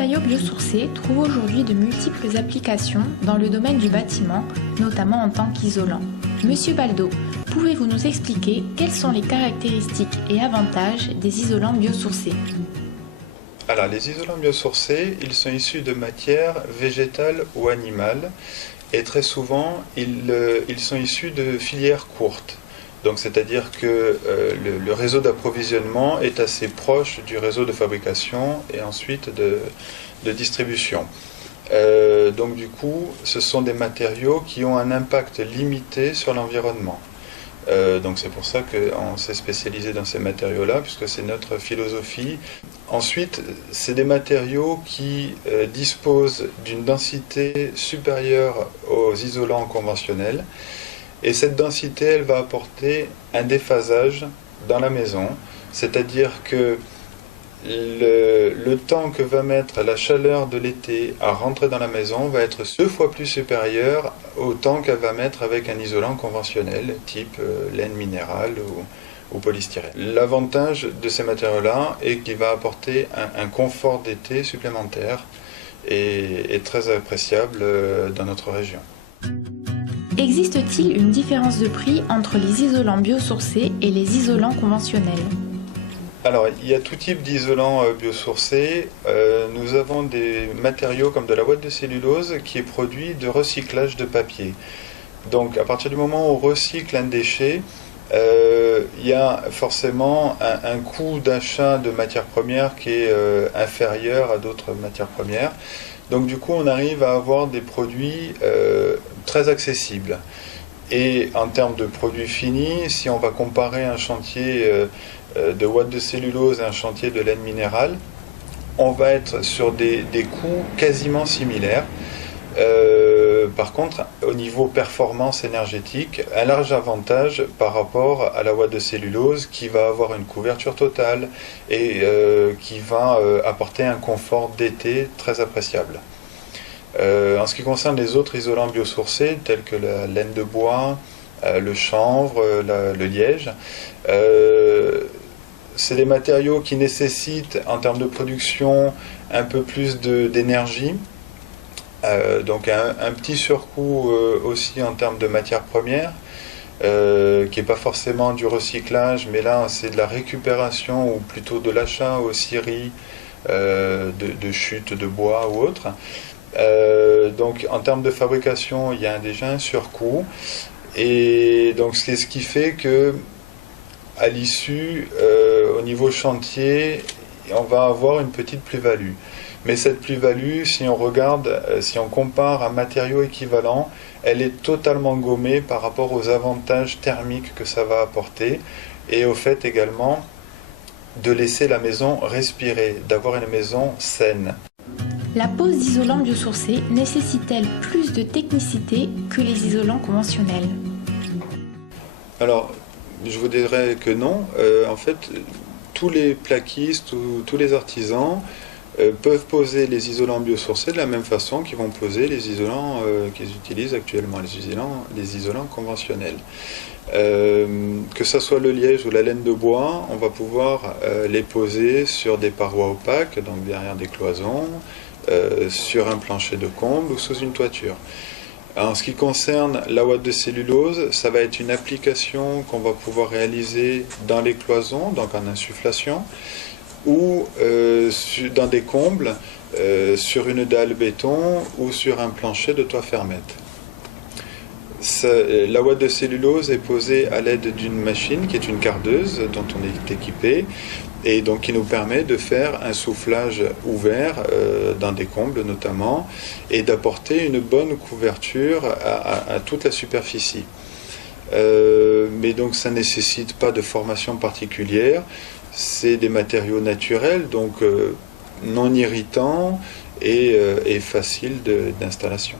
matériaux biosourcés trouvent aujourd'hui de multiples applications dans le domaine du bâtiment, notamment en tant qu'isolant. Monsieur Baldo, pouvez-vous nous expliquer quelles sont les caractéristiques et avantages des isolants biosourcés? Alors, les isolants biosourcés, ils sont issus de matières végétales ou animales et très souvent, ils sont issus de filières courtes. Donc, c'est-à-dire que le réseau d'approvisionnement est assez proche du réseau de fabrication et ensuite de distribution. Donc, du coup, ce sont des matériaux qui ont un impact limité sur l'environnement. Donc c'est pour ça qu'on s'est spécialisé dans ces matériaux-là, puisque c'est notre philosophie. Ensuite, c'est des matériaux qui disposent d'une densité supérieure aux isolants conventionnels. Et cette densité, elle va apporter un déphasage dans la maison, c'est-à-dire que le temps que va mettre la chaleur de l'été à rentrer dans la maison va être 2 fois plus supérieur au temps qu'elle va mettre avec un isolant conventionnel, type laine minérale ou polystyrène. L'avantage de ces matériaux-là est qu'il va apporter un confort d'été supplémentaire et très appréciable dans notre région. Existe-t-il une différence de prix entre les isolants biosourcés et les isolants conventionnels? Alors, il y a tout type d'isolants biosourcés. Nous avons des matériaux comme de la ouate de cellulose qui est produit de recyclage de papier. Donc, à partir du moment où on recycle un déchet, il y a forcément un coût d'achat de matières premières qui est inférieur à d'autres matières premières. Donc, du coup, on arrive à avoir des produits très accessibles. Et en termes de produits finis, si on va comparer un chantier de ouate de cellulose et un chantier de laine minérale, on va être sur des coûts quasiment similaires. Par contre, au niveau performance énergétique, un large avantage par rapport à la ouate de cellulose qui va avoir une couverture totale et qui va apporter un confort d'été très appréciable. En ce qui concerne les autres isolants biosourcés, tels que la laine de bois, le chanvre, le liège, c'est des matériaux qui nécessitent, en termes de production, un peu plus d'énergie. Donc un petit surcoût aussi en termes de matières premières, qui n'est pas forcément du recyclage, mais là c'est de la récupération ou plutôt de l'achat aux scieries de chutes de bois ou autre. Donc en termes de fabrication, il y a déjà un surcoût, et donc c'est ce qui fait que à l'issue, au niveau chantier, on va avoir une petite plus-value. Mais cette plus-value, si on regarde, si on compare un matériau équivalent, elle est totalement gommée par rapport aux avantages thermiques que ça va apporter et au fait également de laisser la maison respirer, d'avoir une maison saine. La pose d'isolants biosourcés nécessite-t-elle plus de technicité que les isolants conventionnels? Alors, je vous dirais que non. En fait, tous les plaquistes ou tous les artisans peuvent poser les isolants biosourcés de la même façon qu'ils vont poser les isolants qu'ils utilisent actuellement, les isolants conventionnels. Que ce soit le liège ou la laine de bois, on va pouvoir les poser sur des parois opaques, donc derrière des cloisons, sur un plancher de comble ou sous une toiture. En ce qui concerne la ouate de cellulose, ça va être une application qu'on va pouvoir réaliser dans les cloisons, donc en insufflation, ou dans des combles, sur une dalle béton ou sur un plancher de toit fermette. La ouate de cellulose est posée à l'aide d'une machine qui est une cardeuse dont on est équipé et donc qui nous permet de faire un soufflage ouvert dans des combles notamment et d'apporter une bonne couverture à toute la superficie. Mais donc ça ne nécessite pas de formation particulière, c'est des matériaux naturels donc non irritants et faciles d'installation.